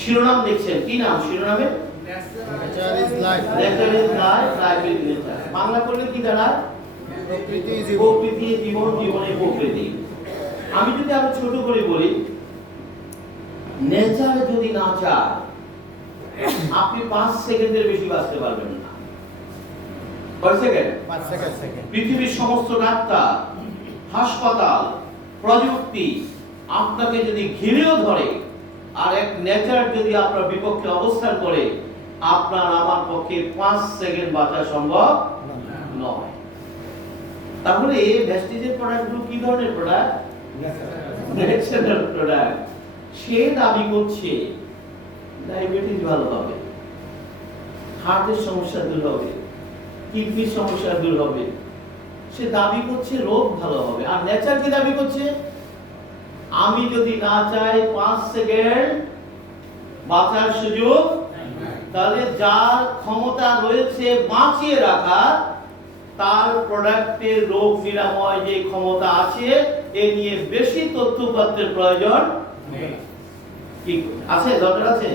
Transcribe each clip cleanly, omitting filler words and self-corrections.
শিরোনাম দেখছেন, কি নাম শিরোনামের? Nature is life. Nature is life, life is nature. Bangla করলে কি দাঁড়ায়? প্রকৃতি জীবন। প্রকৃতি জীবন, জীবনে প্রকৃতি। আমি যদি আরো ছোট করে বলি, নেচার যদি না চায় আপনি 5 সেকেন্ডের বেশি বাঁচতে পারবেন না। কয় সেকেন্ড? 5 সেকেন্ড। পৃথিবীর সমস্ত ডাক্তার, হাসপাতাল, প্রযুক্তি আপনাকে যদি ঘিরেও ধরে, আর এক নেচার যদি আপনার বিপক্ষে অবস্থান করে, আপনার আমার পক্ষে 5 সেকেন্ড বাঁচা সম্ভব নয়। তাহলে ভেস্টিজের প্রোডাক্টগুলো কি ধরনের প্রোডাক্ট? Natural product. সে দাবি করছে ডায়াবেটিস ভালো হবে, হার্টের সমস্যা দূর হবে, কিডনির সমস্যা দূর হবে। সে দাবি করছে রোগ ভালো হবে। আর নেচার কি দাবি করছে? আমি যদি না চাই 5 সেকেন্ড বাঁচার সুযোগ, তাহলে যার ক্ষমতা রয়েছে বাঁচিয়ে রাখা, তার প্রোডাক্টের রোগ নিরাময় যে ক্ষমতা আছে, এ নিয়ে বেশি তথ্যপত্রের প্রয়োজন নেই। কি আছে? দরকার আছে?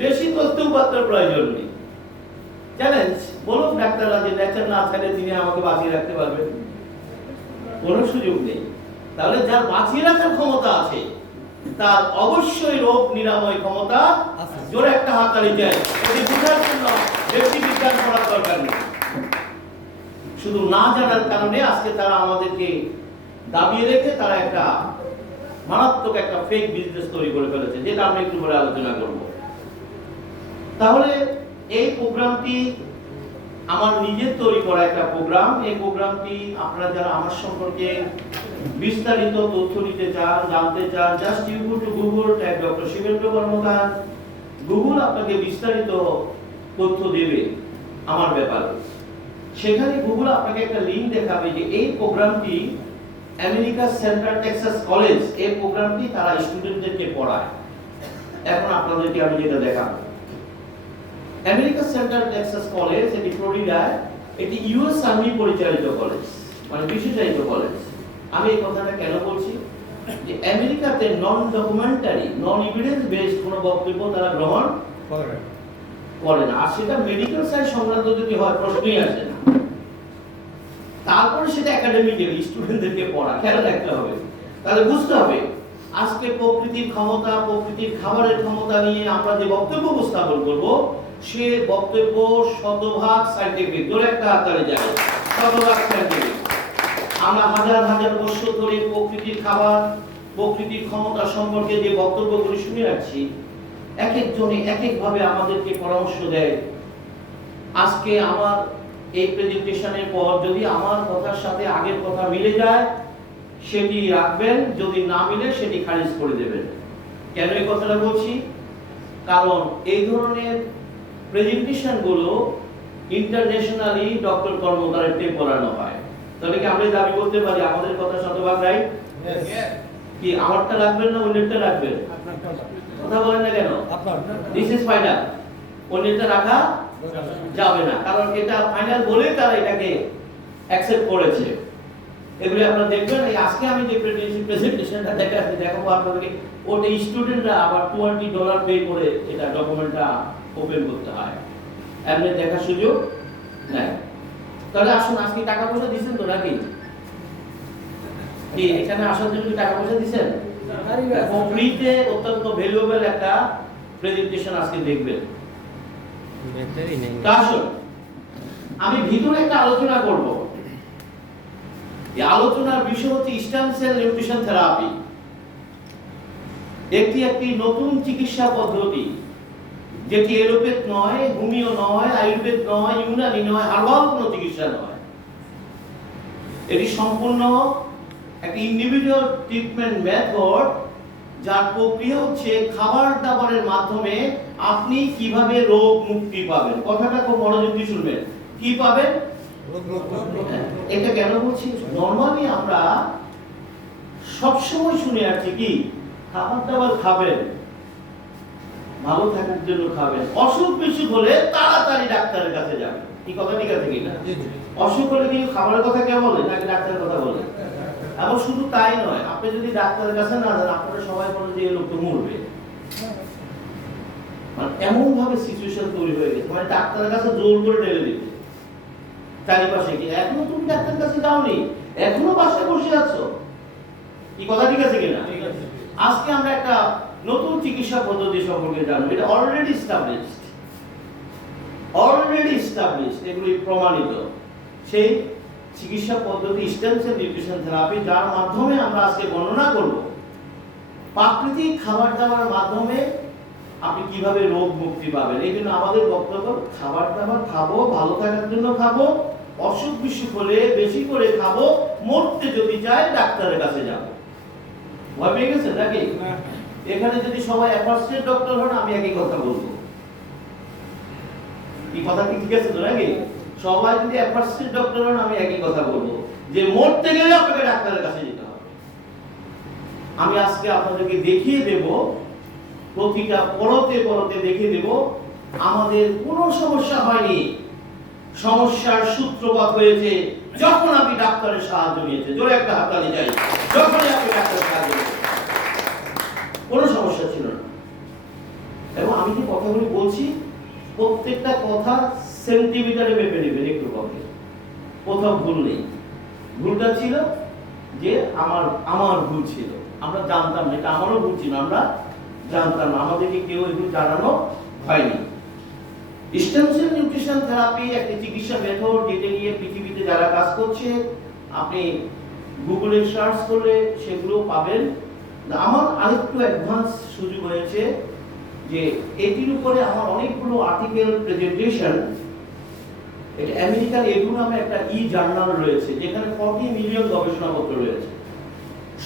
বেশি তথ্যপত্রের প্রয়োজন নেই। চ্যালেঞ্জ বলুন ডাক্তাররা যে নেচার না থাকলে তিনি আমাকে বাঁচিয়ে রাখতে পারবেন? কোনো সুযোগ নেই। তাহলে যার বাঁচিয়ে রাখার ক্ষমতা আছে, তার অবশ্যই রোগ নিরাময় ক্ষমতা আছে। জোরে একটা হাততালি চাই। এটি বোঝার জন্য বেশি বিজ্ঞান পড়ার দরকার নেই। শুধু না জানার কারণে আজকে তারা আমাদেরকে দাবিয়ে রেখে তারা একটা মারাত্মক একটা ফেক বিজনেস তৈরি করে ফেলেছে, যেটা আমরা একটু পরে আলোচনা করব। তাহলে এই প্রোগ্রামটি আমার নিজের তৈরি করা একটা প্রোগ্রাম। এই প্রোগ্রামটি আপনারা যারা আমার সম্পর্কে বিস্তারিত তথ্য নিতে চান, জানতে চান, just you go to Google, type doctor Shibendra Karmakar. Google আপনাকে বিস্তারিত তথ্য দেবে আমার ব্যাপারে। সেখানে গুগল আপনাকে একটা লিংক দেখাবে যে এই প্রোগ্রামটি আমেরিকার সেন্ট্রাল টেক্সাস কলেজ, এই প্রোগ্রামটি তারা স্টুডেন্টদেরকে পড়ায়। এখন আপনাদেরকে আমি যেটা দেখাবো, আমেরিকার সেন্ট্রাল টেক্সাস কলেজ, এটি ফ্লোরিডায়, এটি ইউএস আর্মি পরিচালিত কলেজ, মানে বিশেষায়িত কলেজ। আমি এই কথাটা কেন বলছি? যে আমেরিকাতে নন ডকুমেন্টারি, নন এভিডেন্স বেসড কোনো বক্তব্য তারা গ্রহণ করে না। আর সেটা মেডিকেল সায়েন্স সংক্রান্ত যদি হয়, প্রশ্নই আসে না। তারপরে সেটা একাডেমিক্যালি স্টুডেন্টদেরকে পড়া, খেয়াল রাখতে হবে। তাহলে বুঝতে হবে আজকে প্রকৃতির ক্ষমতা, প্রকৃতির খাবারের ক্ষমতা নিয়ে আমরা যে বক্তব্য উপস্থাপন করব, সে বক্তব্য শতভাগ সাইন্টিফিক। ধরে একটা হাততালি যায়, শতভাগ সাইন্টিফিক। আমরা হাজার হাজার বছর ধরে প্রকৃতির খাবার, প্রকৃতির ক্ষমতা সম্পর্কে যে বক্তব্যগুলি শুনে আসছি, এক একজনে এক একভাবে আমাদেরকে পরামর্শ দেয়। আজকে আমার এই প্রেজেন্টেশনের পর যদি আমার কথার সাথে আগের কথা মিলে যায়, সেটি রাখবেন, যদি না মিলে সেটি খারিজ করে দেবেন। কেন এই কথাটা বলছি? কারণ এই ধরনের প্রেজেন্টেশনগুলো ইন্টারন্যাশনালি ডক্টর কর্মকারেতে পড়ানো হয়। তাহলে কি আমরা দাবি করতে পারি আমাদের কথা শতভাগ রাইট? কি আমারটা রাখবেন না অন্যেরটা রাখবেন? কথা বলেন না কেন? This is final. অন্যেরটা রাখা যাবে না, কারণ এটা ফাইনাল বলে তারা এটাকে অ্যাকসেপ্ট করেছে। এগুলি আপনারা দেখবেন। এই আজকে আমি যে প্রেজেন্টেশনটা দেখাবো আপনাদেরকে, ওটা স্টুডেন্টরা আবার $20 পে করে এটা ডকুমেন্টটা ওপেন করতে হয়। এমনি দেখার সুযোগ নাই। তাহলে আসুন, আজকে টাকা পয়সা দিচ্ছেন তো নাকি? কি এখানে আসার জন্য টাকা পয়সা দিচ্ছেন? ফ্রিতে অত্যন্ত ভ্যালুয়েবল একটা প্রেজেন্টেশন আজকে দেখবেন। আসুন, আমি ভিতরে একটা আলোচনা করব। এই আলোচনার বিষয় হচ্ছে স্টেম সেল নিউট্রিশন থেরাপি। একটি নতুন চিকিৎসা পদ্ধতি, যেটি এলোপ্যাথ নয়, হোমিও নয়, আয়ুর্বেদ নয়, ইউনানি নয়, হার্বাল কোনো চিকিৎসা নয়। এটি সম্পূর্ণ একটি ইন্ডিভিজুয়াল ট্রিটমেন্ট মেথড, যার প্রক্রিয়া হচ্ছে খাবার দাবারের মাধ্যমে আপনি কিভাবে রোগ মুক্তি পাবেন। কথাটা খুব মনোযোগ দিয়ে শুনবেন। কি পাবেন? এটা কেন বলছি? নরমালি আমরা সবসময় শুনে আসছি কি, খাবার দাবার খাবেন, ভালো থাকার জন্য খাবেন, অসুখ বিসুখ হলে তাড়াতাড়ি ডাক্তারের কাছে যাবেন। কি কথা ঠিক আছে কিনা? অসুখ হলে কি খাবারের কথা কে বলে নাকি ডাক্তারের কথা বলে? এবং শুধু তাই নয়, আপনি যদি ডাক্তারের কাছে না যান, আপনারা সবাই বলেন যে এই লোক তো মরবে। মানে এমন ভাবে সিচুয়েশন তৈরি হয়ে গেছে, মানে ডাক্তারের কাছে জোর করে ঢেলে দিতে চারিপাশে কি এখনো তুমি ডাক্তারের কাছে যাওনি, এখনো বাসায় বসে আছো। কি কথা ঠিক আছে কিনা? আজকে আমরা একটা নতুন চিকিৎসা পদ্ধতি সম্পর্কে জানবো। এটা অলরেডি এস্টাবলিশড, এগুলি প্রমাণিত। সেই চিকিৎসা পদ্ধতি স্টেম সেল নিউট্রিশন থেরাপি, যার মাধ্যমে আমরা আজকে বর্ণনা করব প্রাকৃতিক খাবার দাবার মাধ্যমে আপনি কিভাবে রোগ মুক্তি পাবেন। এই জন্য আমাদের বক্তব্য, খাবার দাবার খাবো, ভালো থাকার জন্য খাবো, অসুখ বিসুখ হলে বেশি করে খাবো, মরতে যদি চায় ডাক্তারের কাছে যাবো। ভয় পেয়ে গেছে নাকি? এখানে যদি সবাই অ্যাপার্সেন্ট ডক্টর হন, আমি একই কথা বলবো। এই কথা কি ঠিক আছে তো নাকি? সবাই যদি অ্যাপার্সেন্ট ডক্টর হন, আমি একই কথা বলবো যে মরতে গেলে আপনাকে ডাক্তারের কাছে যেতে হবে। আমি আজকে আপনাদেরকে দেখিয়ে দেব, প্রতিটা পরতে পরতে দেখিয়ে দেব আমাদের কোনো সমস্যা হয়নি, সমস্যার সূত্রপাত হয়েছে যখন আপনি ডাক্তারের সাহায্য নিয়েছেন। জোরে একটা হাততালি চাই। যখনই আপনি ডাক্তারের সাহায্য নিয়েছেন কোনো সমস্যা ছিল না। এবং আমি যে কথাগুলি বলছি প্রত্যেকটা কথা সেন্টিমিটারে মেপে নেবেন, একটু কমে, কোথাও ভুল নেই। ভুলটা ছিল যে আমার ভুল ছিল, আমরা জানতাম না, এটা আমারও ভুল ছিল, আমরা জানতাম না, আমাদেরকে কেউ এগুলো জানানো হয়নি। স্টেম সেল নিউট্রিশন থেরাপি একটি চিকিৎসা মেথড, যেটা নিয়ে পৃথিবীতে যারা কাজ করছে আপনি গুগলে সার্চ করলে সেগুলো পাবেন। আমার আরেকটু অ্যাডভান্স সুযোগ হয়েছে যে এটির উপরে আমার অনেকগুলো আর্টিকেল প্রেজেন্টেশন, এটা আমেরিকান এডু নামে একটা জার্নাল রয়েছে, যেখানে 40 মিলিয়ন গবেষণাপত্র রয়েছে,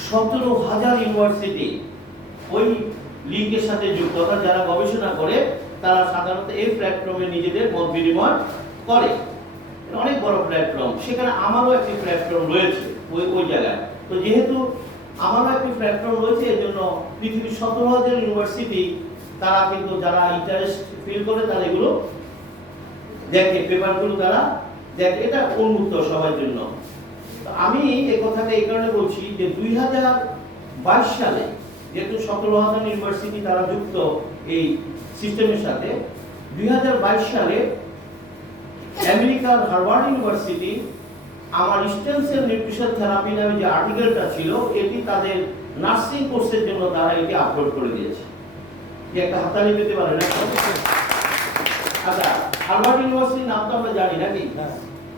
17,000 ইউনিভার্সিটি ওই লিঙ্কের সাথে যুক্ত। অর্থাৎ যারা গবেষণা করে তারা সাধারণত এই প্ল্যাটফর্মে নিজেদের মত বিনিময় করে। অনেক বড় প্ল্যাটফর্ম, সেখানে আমারও একটি প্ল্যাটফর্ম রয়েছে ওই জায়গায়। তো যেহেতু আমারও একটি প্ল্যাটফর্ম রয়েছে, এই জন্য পৃথিবীর 17,000 ইউনিভার্সিটি তারা কিন্তু যারা ইন্টারেস্ট ফিল করে তারা এগুলো দেখে, পেপারগুলো তারা দেখে, এটা উন্মুক্ত সবার জন্য। আমি এই কথাটা এই কারণে বলছি যে 2022 সালে যেহেতু 17,000 ইউনিভার্সিটি তারা যুক্ত এই সিস্টেমের সাথে, 2022 সালে আমেরিকার হার্ভার্ড ইউনিভার্সিটি আমার স্টেম সেল নিউট্রিশন থেরাপি নামে যে আর্টিকেলটা ছিল, এটি তাদের নার্সিং কোর্সের জন্য তারা এটি আপলোড করে দিয়েছে। কি একটা হাততালি পেতে পারে না? আচ্ছা, হার্ভার্ড ইউনিভার্সিটির নাম তো আমরা জানি নাকি?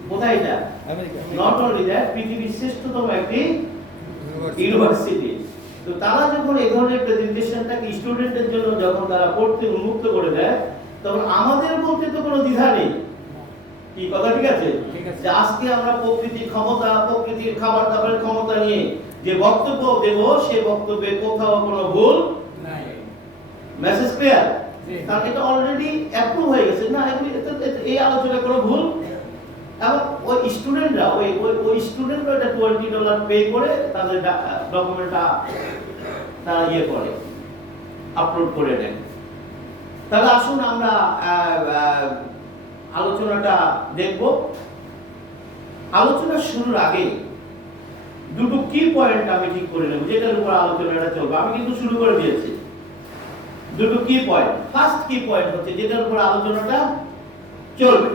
কোথায় এটা? আমেরিকা। নট অনলি দ্যাট, পৃথিবীর শ্রেষ্ঠতম একটি ইউনিভার্সিটি। তো তারা যখন এই ধরনের প্রেজেন্টেশনটাকে স্টুডেন্টদের জন্য যখন তারা পড়তে উন্মুক্ত করে দেয়, তখন আমাদের বলতে তো কোনো দ্বিধা নেই। কি কথা ঠিক আছে? যে আজকে আমরা প্রকৃতির ক্ষমতা, প্রকৃতির খাবার দাবারের ক্ষমতা নিয়ে যে বক্তব্য দেব, সে বক্তব্যে কোথাও কোনো ভুল নাই। Message clear? কারণ এটা অলরেডি অ্যাপ্রুভ হয়ে গেছে না, এই আলোচনায় কোনো ভুল। এবং ওই স্টুডেন্টরা ওই স্টুডেন্টরা এটা $20 পে করে তাদের ডকুমেন্টটা তারা করে আপলোড করে দেন। তাহলে আসুন আমরা আলোচনাটা দেখব। আলোচনা শুরুর আগে দুটো কি পয়েন্ট আমি ঠিক করে নেব, যেটার উপর আলোচনাটা চলবে। আমি কিন্তু শুরু করে দিয়েছি দুটো কি পয়েন্ট। ফার্স্ট কি পয়েন্ট হচ্ছে যেটার উপর আলোচনাটা চলবে,